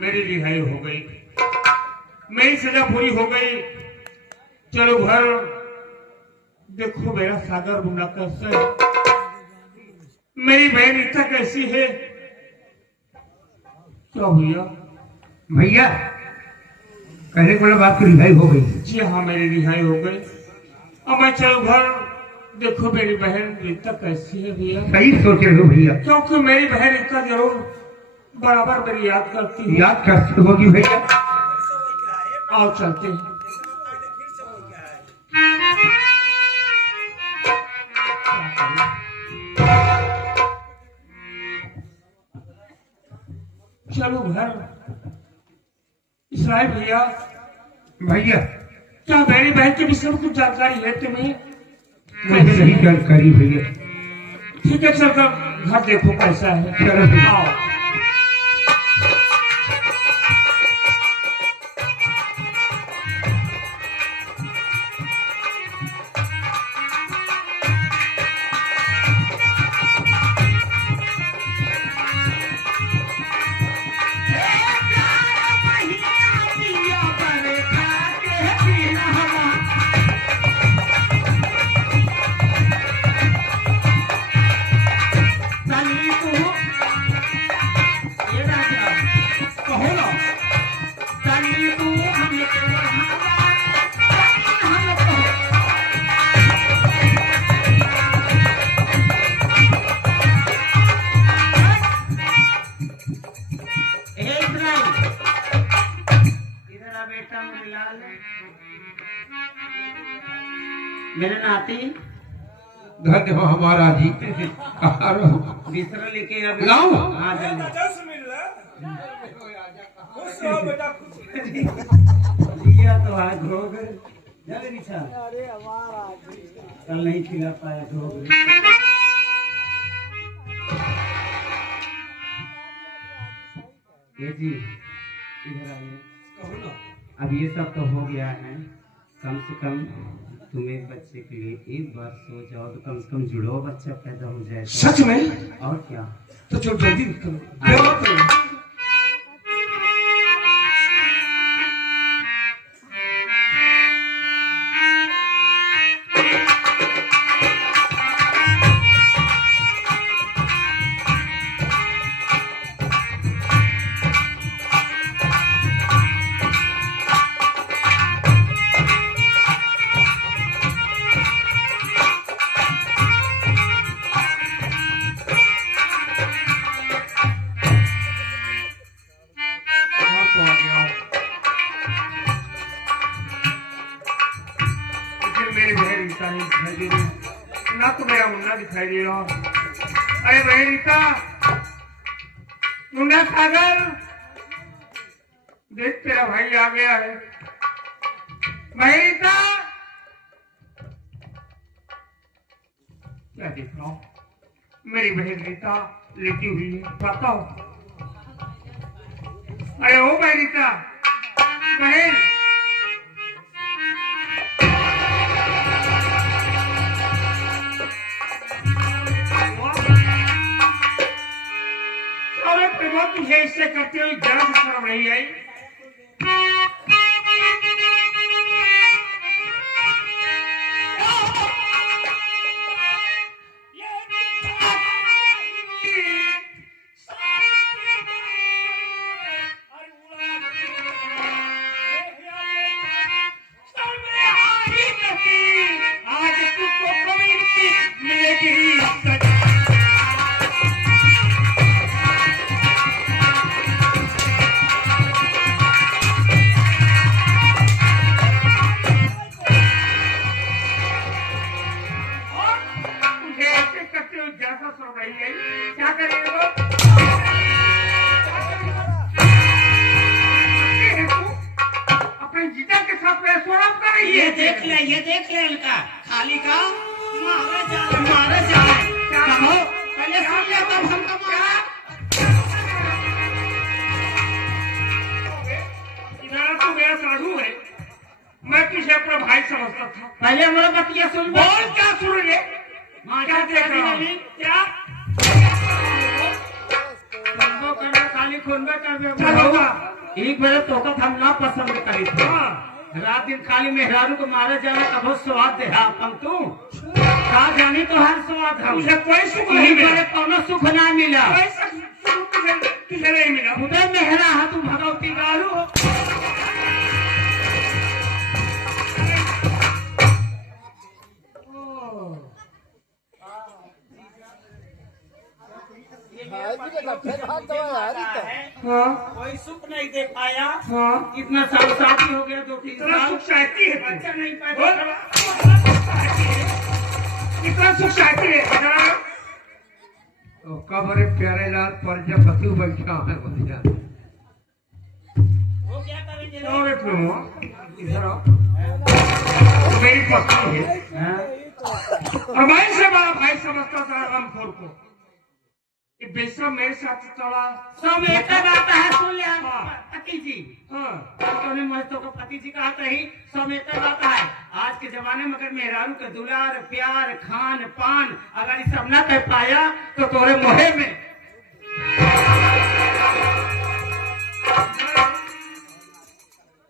मेरी रिहाई हो गई, मेरी सजा पूरी हो गई। चलो घर देखो मेरा सागर मुन्ना कैसा है, मेरी बहन रीता कैसी है। क्या भैया? भैया कहने को मतलब आपकी रिहाई हो गई? जी हाँ, मेरी रिहाई हो गई। अब मैं चलो घर देखो मेरी बहन रीता कैसी है भैया। सही सोच रहे हो भैया, क्योंकि मेरी बहन रीता जरूर बराबर मेरी याद करती है। याद कैसे होगी भैया? आओ चलते हैं। चलो घर। इसराइल भैया, भैया क्या मेरी बहन के विषय में कुछ जानकारी है तुम्हें? मुझे नहीं जानकारी भैया। ठीक है, चलकर घर देखो कैसा है। चलो भैया। आओ। मेरे नाती धन्य हो हमारा जी। बिस्तर लेके अब लाओ। हाँ जल्दी। लिया तो आज धो गए। जल्दी बिछा। कल नहीं खिला पाया, धो गए। ये जी इधर आइए। अब ये सब तो हो गया है, कम से कम तुम्हें बच्चे के लिए एक बार सो जाओ तो कम से कम जुड़ो बच्चा पैदा हो जाए। सच में? और क्या? तो चलो जल्दी करो। मेरी बहन रीता नहीं दिखाई दे रही, ना तो मेरा मुन्ना दिखाई दे रहा। अरे बहन रीता, मुन्ना सागर, देख तेरा भाई आ गया है। बहन रीता, क्या देख रहा हूँ? मेरी बहन रीता लेटी हुई है, बताओ। अरे ओ बहन रीता, बहन तुझे इससे करते हुए जरा से शर्म नहीं आई? आज तुझको कभी मिलेगी। क्या करेगा? अपने जीजा के साथ शराब कर रही है। ये देख ले इनका खाली का मारा जाए। क्या हो? पहले सुन ले तब हमको मारा। इधर तो मेरा साधु है, मैं तुझे अपना भाई समझता था। पहले हमारा बतिया सुन। बोल, क्या सुन ले? क्या देख रहा हूँ? क्या खाली खोलबे कर चल होगा। एक बेर तो हम ना पसंद करी थे हाँ। रात दिन खाली मेहरारू को मारे जाना कभो स्वाद दे अपन तू का जानी तो हर स्वाद हम तुझे कोई सुख नहीं नहीं मिला। करे कोनो सुख ना मिला कोई सुख तुझे नहीं मिला। उधर मेहरा है तू भगवती गालू हो हाँ कोई सुख नहीं दे पाया हाँ। कितना साल शादी हो गया 2-3 इतना साल सुख चाहती है तू। बच्चा नहीं बोल। पैदा कितना सुख चाहती है बता। तो कमरे प्यारे लाल प्रजापति बैठा है भैया। वो क्या करेंगे और क्यों इधर आओ। मेरी पत्नी है और भाई से बड़ा भाई समझता था रामपुर को। ये बेशक मेरे साथ चला। सब एक बात है सुन ले पति जी हाँ तूने मस्तों को पति जी कहा ही सब एक बात है आज के जमाने में अगर मेहरारू के दुलार प्यार खान पान अगर ये सब ना कर पाया तो तोरे मोहे में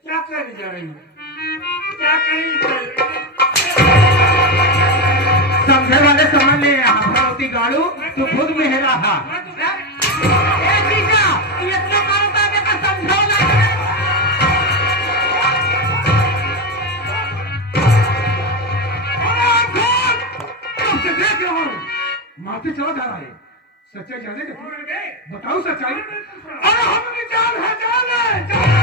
क्या करने जा रही है? क्या करने जा रही है? समझे वाले समझ ले भगवती गाड़ू तू खुद मेहरा हा मैं तो क्या- ए जीजा तू इतना मानता है कि समझो ना कब से देख रहा हूँ माथे चला जा रहा है सच्चाई जाने के और गए? बताओ सच्चाई अरे हमने जान है जान है जान।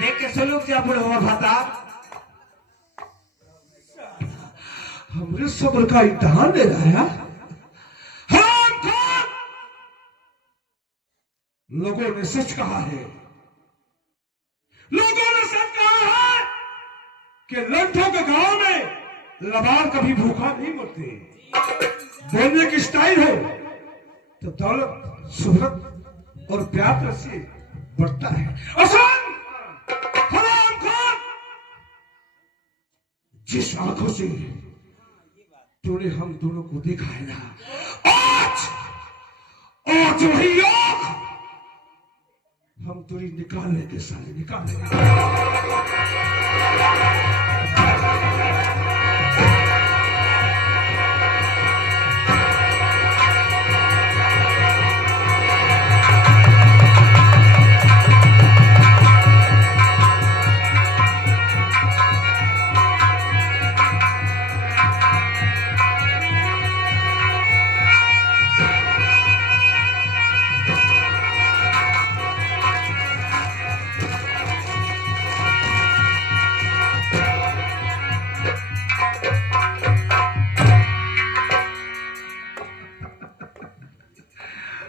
देख के सुलूक जा बुढ़वा भाता हमने सब्र का इम्तिहान ले रहा है हम कौन लोगों ने सच कहा है लोगों ने सच कहा है कि लंठों के गांव में लबार कभी भूखा नहीं मरते बोलने की स्टाइल हो तो दौलत शोहरत और प्यार से बढ़ता है आसान हराम खान जिस आंखों से तूने हम दोनों को देखा है ना आज वही आंख हम तुरी निकाल लेंगे साले निकाल लेंगे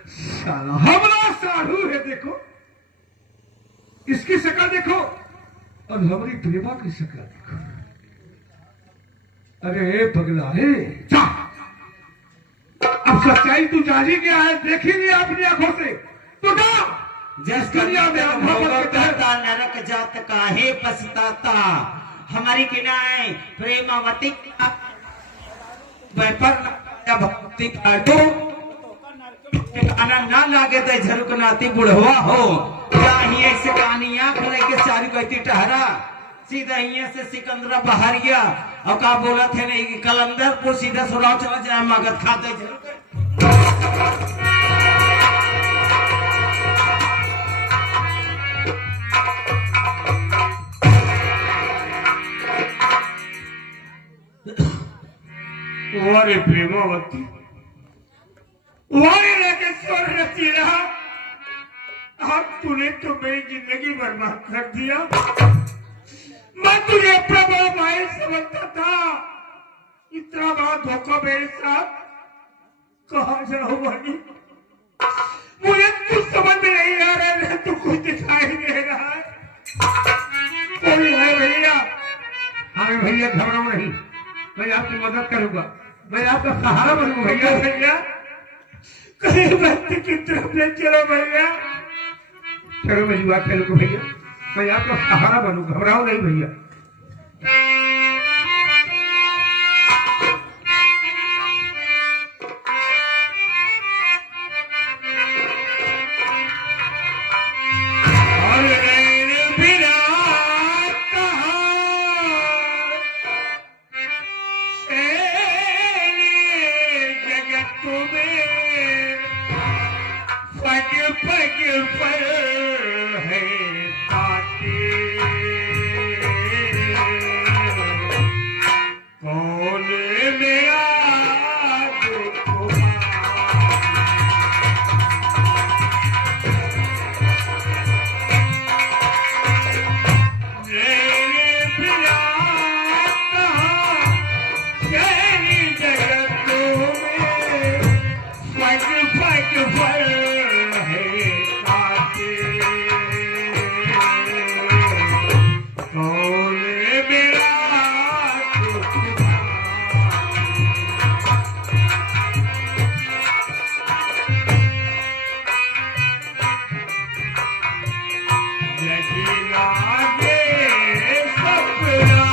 साला हमारा साधु है देखो इसकी शक्ल देखो और हमारी प्रेमा की शक्ल देखो अरे पगला है जा अब सच्चाई तू जानी गया है देखी नहीं अपनी आंखों से तो जा जिस दुनिया में मोहब्बत के तहत का नरक जात काहे पछताता हमारी किनाए प्रेमावती व्यापार भक्ति काटो ठिकाना ना लागे तो झरुक नाती बुढ़वा हो जाही ऐसे कहानी आंख लेके चारू कहती टहरा सीधा यहाँ से सिकंदरा बहरिया और का बोला थे नहीं कलंदरपुर सीधा सुराव चला जाए मगध खाते झरुक वारे प्रेमावती वारे नागेश्वर रची रहा अब तूने तो मेरी जिंदगी बर्बाद कर दिया मैं तुझे अपना बड़ा भाई समझता था इतना बड़ा धोखा मेरे साथ कहाँ जाऊं बनी मुझे कुछ समझ में नहीं आ रहा है तो कुछ दिखाई दे रहा है कोई है भैया हमें भैया घबराओ नहीं मैं आपकी मदद करूंगा मैं आपका सहारा बनूंगा भैया भैया भैया कहीं बस्ती की तरफ ले चलो भैया चलो मेरी बात करूंगा भैया मैं आपका सहारा बनूंगा घबराओ नहीं भैया में पग पग पर है काटे, कौन मेरा दुख मेरे बिना कहाँ शहरी जगतों में पग पग पर है काटे, कौन मेरा दुख यदि लागे सपना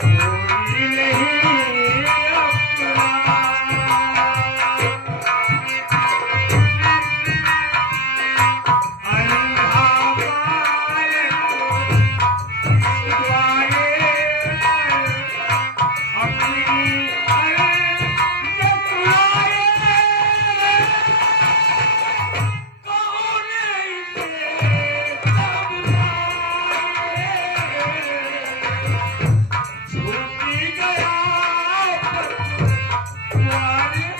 कोई नहीं अपना, अंधा बालक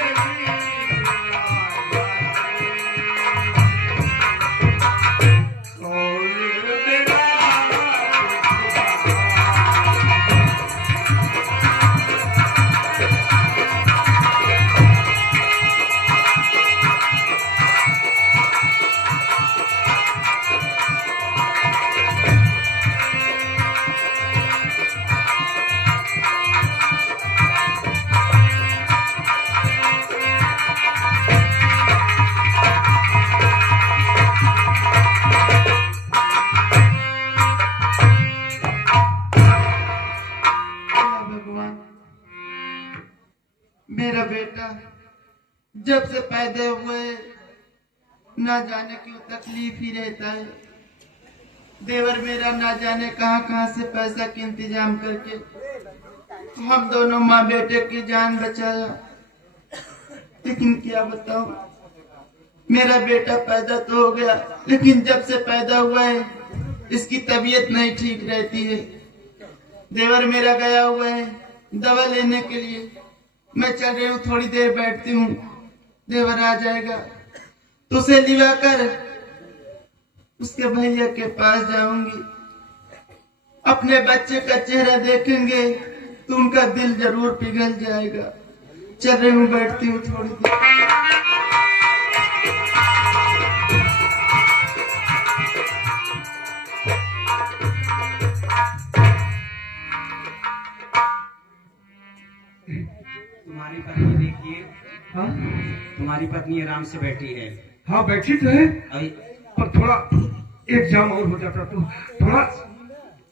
अपनी भगवान, मेरा बेटा जब से पैदा हुए ना जाने क्यों तकलीफ ही रहता है। देवर मेरा ना जाने कहां कहां से पैसा के इंतजाम करके हम दोनों माँ बेटे की जान बचाया, लेकिन क्या बताऊं, मेरा बेटा पैदा तो हो गया लेकिन जब से पैदा हुआ है इसकी तबीयत नहीं ठीक रहती है। देवर मेरा गया हुआ है दवा लेने के लिए, मैं चल रही हूँ, थोड़ी देर बैठती हूँ, देवर आ जाएगा तो उसे लिवा कर उसके भैया के पास जाऊंगी। अपने बच्चे का चेहरा देखेंगे तो उनका दिल जरूर पिघल जाएगा। चल रही हूँ, बैठती हूँ थोड़ी देर। तुम्हारी पत्नी देखिए, हाँ तुम्हारी पत्नी आराम से बैठी है। हाँ बैठी तो है, अभी पर थोड़ा एक जाम और हो जाता तो थोड़ा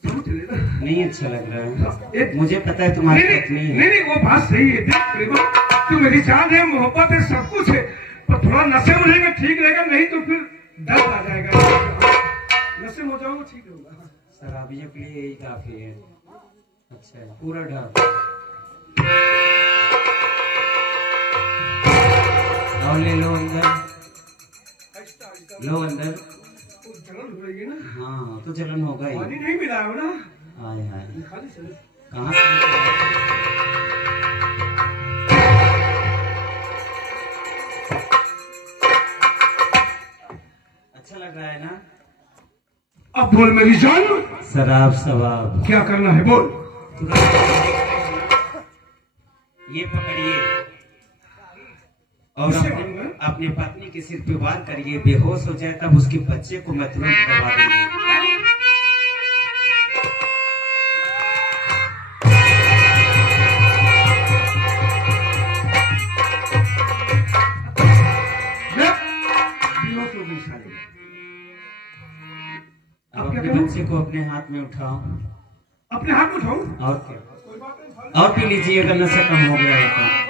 समझ लेना। नहीं अच्छा लग रहा है। एक मुझे पता है तुम्हारी नहीं पत्नी है। नहीं, वो बात सही है। देख प्रेमा, तू मेरी जान है, मोहब्बत है, सब कुछ है, पर थोड़ा नशे में रहेगा ठीक रहेगा, नहीं तो फिर दर्द आ जाएगा। नशे में हो जाओगे ठीक होगा। शराबियों के लिए यही काफी है। अच्छा है, पूरा ढक और ले लो अंदर, लो अंदर। जलन हो रही है ना? हाँ तो जलन होगा ही। पानी नहीं मिला है ना? हाय हाय, खाली से कहाँ से? अच्छा लग रहा है ना? अब बोल मेरी जान, शराब सवाब क्या करना है बोल। ये पकड़िए और अपने पत्नी के सिर पे वार करिए, बेहोश हो जाए तब उसके बच्चे को मैं तुरंत करवा दूंगी। अब अपने बच्चे को अपने हाथ में उठाओ। अपने हाथ में उठाओ। और क्या, और पी लीजिए अगर नशा कम हो गया है तो।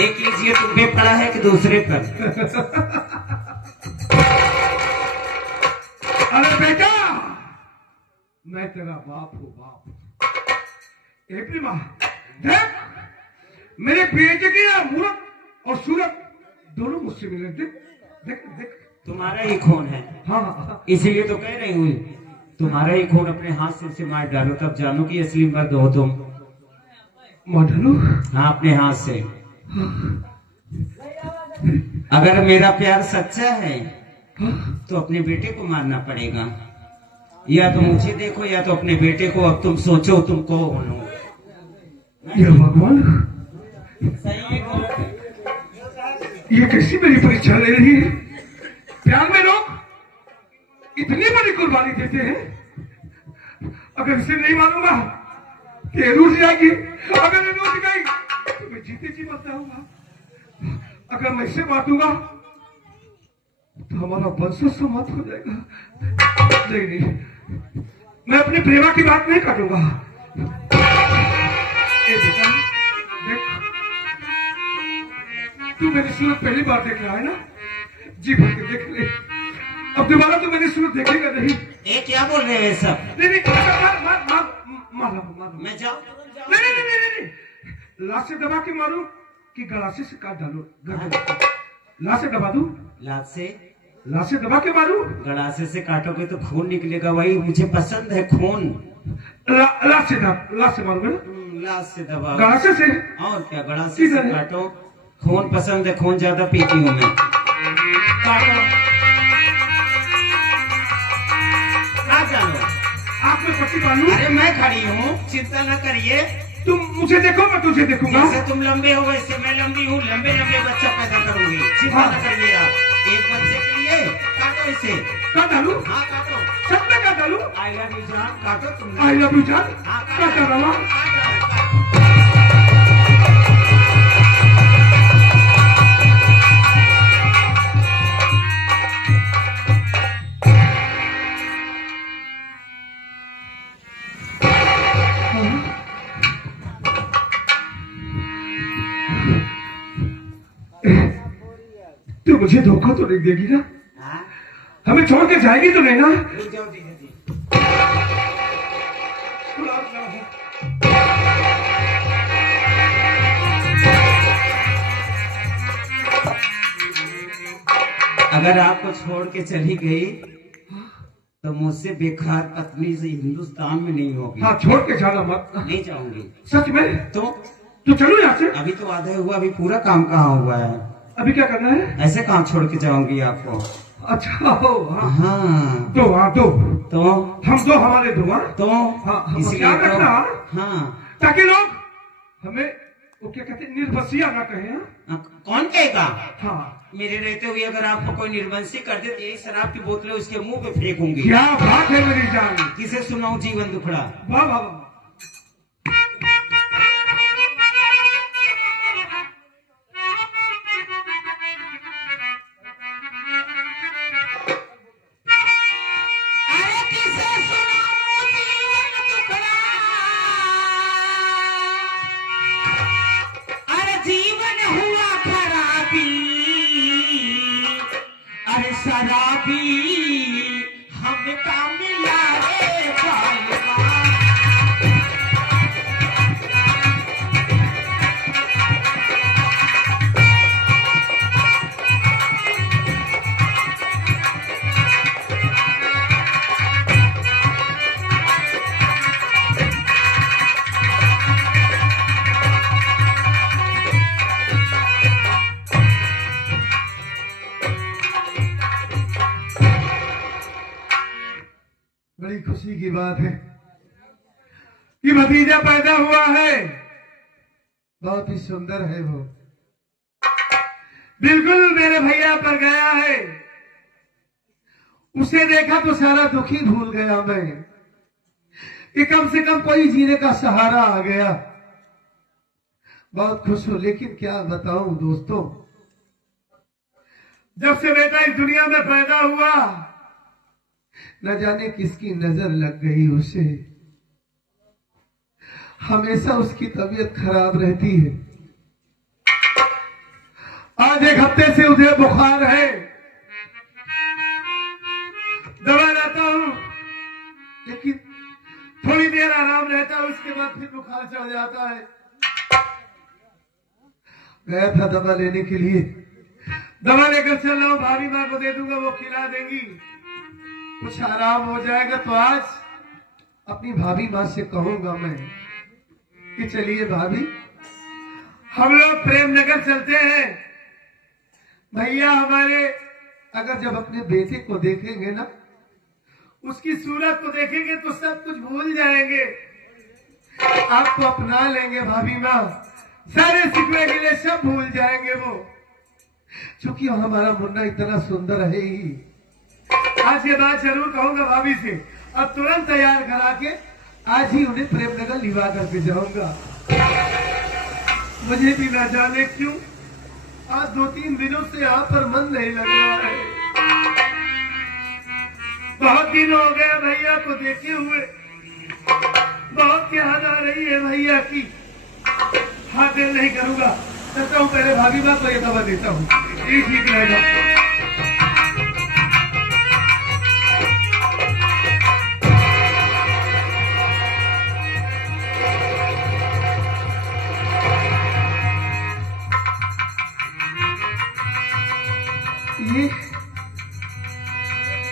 देख लीजिए तुम पे पड़ा है कि दूसरे पर। अरे बेटा, मैं तेरा बाप हूँ, बाप। एक माँ देख, मेरे बेटे की मूरत और सूरत दोनों मुझसे मिले। देख देख देख, तुम्हारा ही खून है। हाँ, इसीलिए तो कह रही हूँ, तुम्हारा ही खून अपने हाथ से उसे मार डालो, तब जानो कि असली मर्द हो तुम। मार डालो? हाँ, अपने हाथ से। अगर मेरा प्यार सच्चा है तो अपने बेटे को मारना पड़ेगा। या तो मुझे देखो या तो अपने बेटे को। अब तुम सोचो तुम कौन हो। ये भगवान, सही है गलत है? ये कैसी मेरी परीक्षा ले रही है? प्यार में लोग इतनी बड़ी कुर्बानी देते हैं। अगर इसे नहीं मानूंगा कि ये रूठ जाएगी, अगर ये रूठ गई तो मैं जीते जी मर जाऊंगा। अगर मैं इसे मारूंगा तो हमारा वंश समाप्त हो जाएगा। नहीं नहीं, मैं अपने प्रेमा की बात नहीं काटूंगा। ए बेटा देख, तू मेरी सूरत पहली बार देख रहा है ना? जी भर के देख ले, अब दोबारा तो मेरी सूरत देखेगा नहीं। ये क्या बोल रहे हैं सब? नहीं नहीं, मार मार मार मार मार। मैं जाऊं? नहीं नहीं नहीं नहीं, लाश से दबा के मारूं कि गलासे से काट डालो? लाश से दबा दूं? लात से? लाश से दबा के मारूं? गड़ासे से काटोगे तो खून निकलेगा, वही मुझे पसंद है खून। लाश से मारूंगा ना? लात से दबा। गलासे से? और क्या, गड़ासे से काटो। खून पसंद है, खून ज्यादा पीती हूँ मैं। काटो। आ जाओ। आप में पट्टी बांधूं? अरे मैं खड़ी हूँ, चिंता न करिए। तुम मुझे देखो, मैं तुझे देखूंगा। जैसे तुम लंबे हो वैसे मैं लंबी हूँ। लंबे लंबे बच्चा पैदा करूंगी, चिंता न करिए आप। एक बच्चे के लिए काटो इसे। काट डालू? हाँ काटो। सब में काट डालू? आई लव यू जान, काटो तुम। आई लव यू जान। हाँ काट डाला। तू मुझे धोखा तो नहीं देगी ना? हाँ? हमें छोड़ के जाएगी तो नहीं ना? रुक जाओ जीजा जी। अगर आपको छोड़ के चली गई तो मुझसे बेकार पत्नी से हिंदुस्तान में नहीं होगी। हाँ, छोड़ के जाना मत। नहीं जाऊंगी। सच में? तो चलो यहाँ से। अभी तो आधा हुआ, अभी पूरा काम कहाँ हुआ है? अभी क्या करना है? ऐसे कहाँ छोड़ के जाऊंगी आपको? अच्छा हो, हाँ। हाँ दो, हाँ दो। तो हम दो, हमारे दो, हाँ। तो हाँ, हम इसलिए ख्याल तो रखना, हाँ। ताकि लोग हमें वो क्या कहते हैं, निर्बसिया ना कहें, हाँ? कौन कहेगा? हाँ। मेरे रहते हुए अगर आपको कोई निर्वंशी कर दे तो यही शराब की बोतलें उसके मुंह पे फेंकूंगी। क्या बात है मेरी जान। किसे सुनाऊं जीवन दुखड़ा? वाह वाह वाह। अरे किसे सुनाऊं जीवन दुखड़ा? अरे जीवन हुआ खराबी, अरे शराबी हम का मिला रे बालमा। बड़ी खुशी की बात है कि भतीजा पैदा हुआ है। बहुत ही सुंदर है वो, बिल्कुल मेरे भैया पर गया है। उसे देखा तो सारा दुखी भूल गया मैं, कि कम से कम कोई जीने का सहारा आ गया। बहुत खुश हूं, लेकिन क्या बताऊं दोस्तों, जब से बेटा इस दुनिया में पैदा हुआ, न जाने किसकी नजर लग गई उसे। हमेशा उसकी तबीयत खराब रहती है। हफ्ते से उसे बुखार है, दवा लाता हूं, लेकिन थोड़ी देर आराम रहता है, उसके बाद फिर बुखार चढ़ जाता है। गया था दवा लेने के लिए, दवा लेकर चल रहा हूं, भाभी माँ को दे दूंगा, वो खिला देंगी, कुछ आराम हो जाएगा। तो आज अपनी भाभी माँ से कहूंगा मैं कि चलिए भाभी हम लोग प्रेम नगर चलते हैं। भैया हमारे अगर जब अपने बेटे को देखेंगे ना, उसकी सूरत को देखेंगे तो सब कुछ भूल जाएंगे, आपको अपना लेंगे भाभी माँ, सारे सिकवे गिले सब भूल जाएंगे वो, क्योंकि हमारा मुन्ना इतना सुंदर है ही। आज ये बात जरूर कहूंगा भाभी से, अब तुरंत तैयार करा के आज ही उन्हें प्रेमनगर लिवा करके जाऊंगा। मुझे भी ना जाने क्यों आज 2-3 दिनों से यहाँ पर मन नहीं लग रहा है। बहुत दिन हो गए भैया को देखे हुए, बहुत याद आ रही है भैया की। हाँ दिल नहीं करूंगा, चलता हूँ पहले भाभी माँ को ये दवा देता हूँ, ये ठीक रहेगा।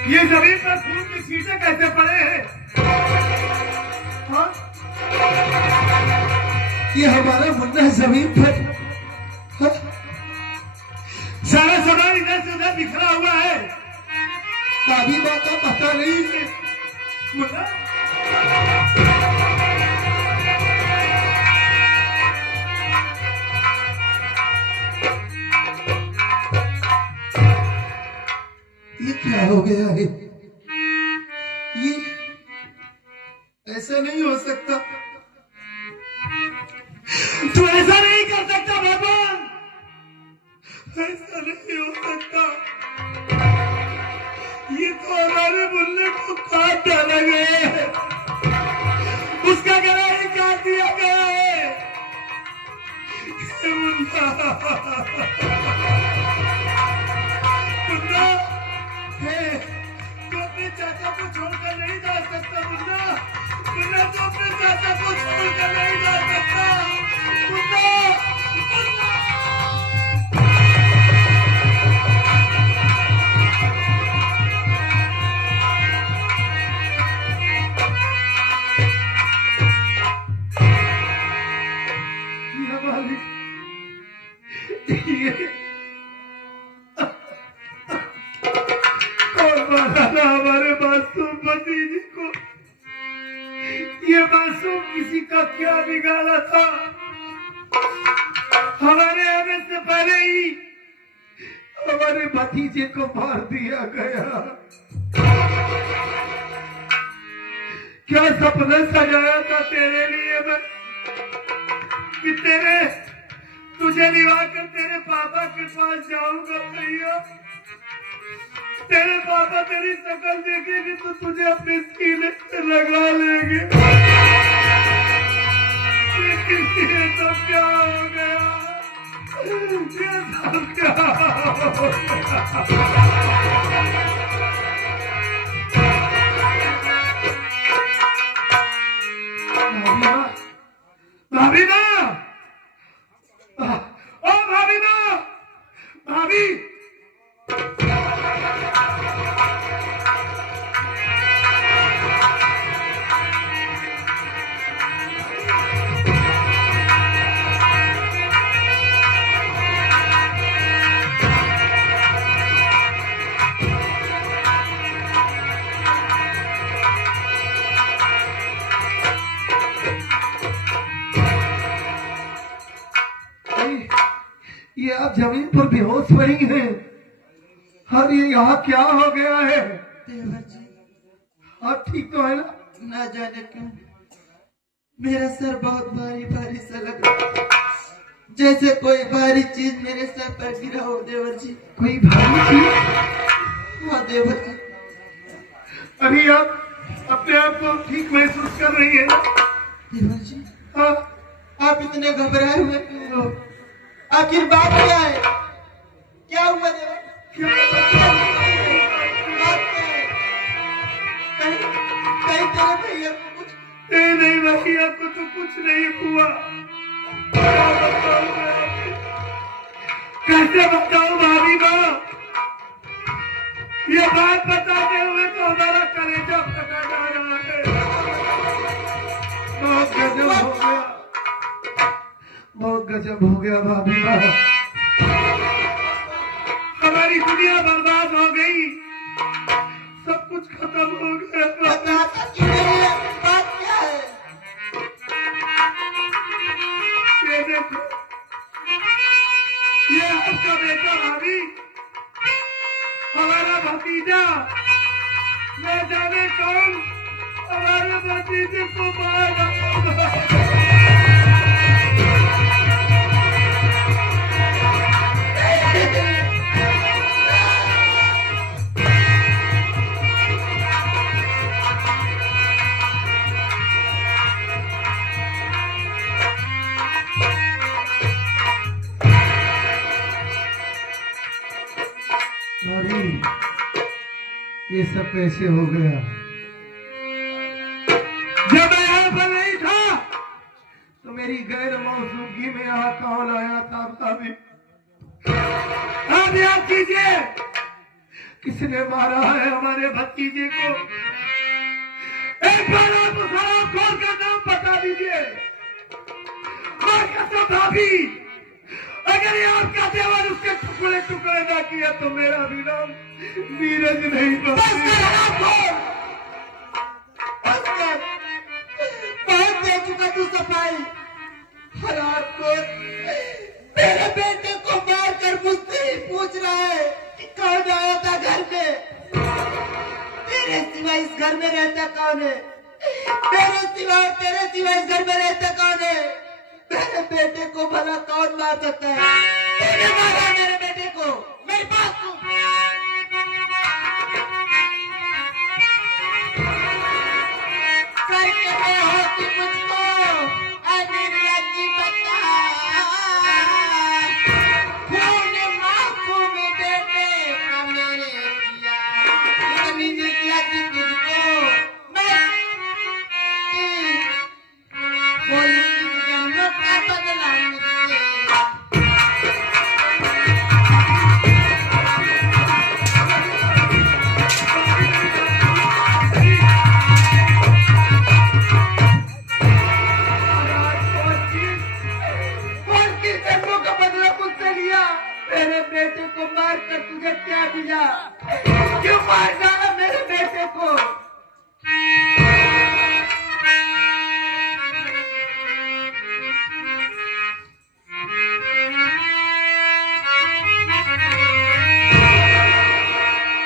ये जमीन पर खून की छींटे कैसे पड़े हैं? हाँ? ये हमारा मुन्ना जमीन पर, हाँ? सारा सामान इधर से उधर बिखरा हुआ है, भाभी माँ का पता नहीं है। मुन्ना ये क्या हो गया है? ये ऐसा नहीं हो सकता, तू ऐसा नहीं कर सकता भगवान, ऐसा नहीं हो सकता। ये तो हमारे मुन्ने को काट डाला गया है, उसका गला ही काट दिया गया है। मुन्ना मुन्ना तो अपने चाचा को छोड़कर नहीं जा सकता मुन्ना, मुन्ना तो अपने चाचा को छोड़कर नहीं जा सकता मुन्ना, मुन्ना। हमारे मासूम भतीजे को, ये मासूम किसी का क्या बिगाड़ा था? हमारे आने से पहले ही हमारे भतीजे को मार दिया गया। क्या सपना सजाया था तेरे लिए मैं कि तुझे लिवा कर तेरे पापा के पास जाऊंगा भैया, तेरे पापा तेरी शक्ल देखेंगे तो तुझे अपने सीने से लगा लेंगे, लेकिन ये सब क्या हो गया? ये सब क्या हो गया? भाभी माँ, ओ भाभी माँ, भाभी ये आप जमीन पर बेहोश पड़ी हैं। और ये यहाँ क्या हो गया है? देवर जी आप ठीक तो है ना? ना जाने क्यों मेरा सर बहुत भारी भारी सा लग रहा है, जैसे कोई भारी चीज मेरे सर पर गिरा हो देवर जी। कोई भारी चीज? हाँ देवर जी। अभी आप अपने आप को ठीक महसूस कर रही है ना? देवर जी हाँ? आप इतने घबराए हुए क्यों हो? आखिर बात क्या है? क्या हुआ देवर? क्या बात क्या है? कहीं तेरे भैया को कुछ? नहीं भैया को तो कुछ नहीं हुआ। क्या बताऊं मैं आपको? कैसे बताऊं भाभी माँ? ये बात बताते हुए तो हमारा कलेजा फटा जा रहा है। बहुत गजब हो गया, बहुत गजब हो गया भाभी माँ। हमारी दुनिया बर्बाद हो गई, सब कुछ खत्म हो गया। बताता क्यों नहीं है? बात क्या है? ये देखो, ये आपका बेटा भाभी, हमारा भतीजा, न जाने कौन हमारे भतीजे को मार डाला। ये सब कैसे हो गया? जब मैं यहाँ पर नहीं था तो मेरी गैर मौजूदगी में यहाँ कौन आया था भाभी? आप याद कीजिए, किसने मारा है हमारे भतीजे को? एक बार आप उस हराम खोर का नाम बता दीजिए। और कसम भाभी, अगर ये आपका देवर उसके टुकड़े टुकड़े ना किया तो मेरा भी नाम नीरज नहीं बहुत दे चुका तू सफाई। हरामखोर मेरे बेटे को मार कर मुझसे ही पूछ रहा है कि कौन आया था घर में। तेरे सिवा इस घर में रहता कौन है? तेरे सिवा इस घर में रहता कौन है? मेरे बेटे को भला कौन मार सकता है? तूने मारा मेरे बेटे को। मेरी बात सुन। करके मैं होती मुझको अनिर्या की बता। खून मासूम बेटे का मेरे किया, इतनी निकला कि तुझको मैं बोली कि जन्मों का बदला मुझसे। मेरे बेटे को मार कर तुझे क्या मिला? क्यों मार डाला मेरे बेटे को?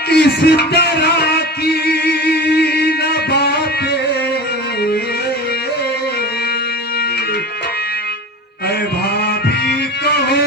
किस तरह की न बातें ऐ भाभी कहो।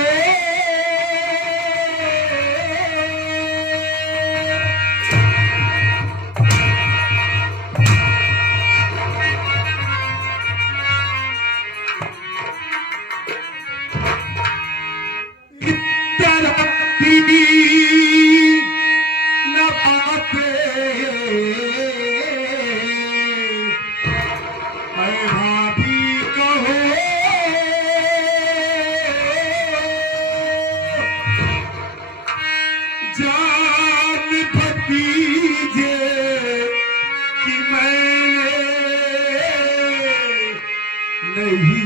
जान भतीजे कि मैंने नहीं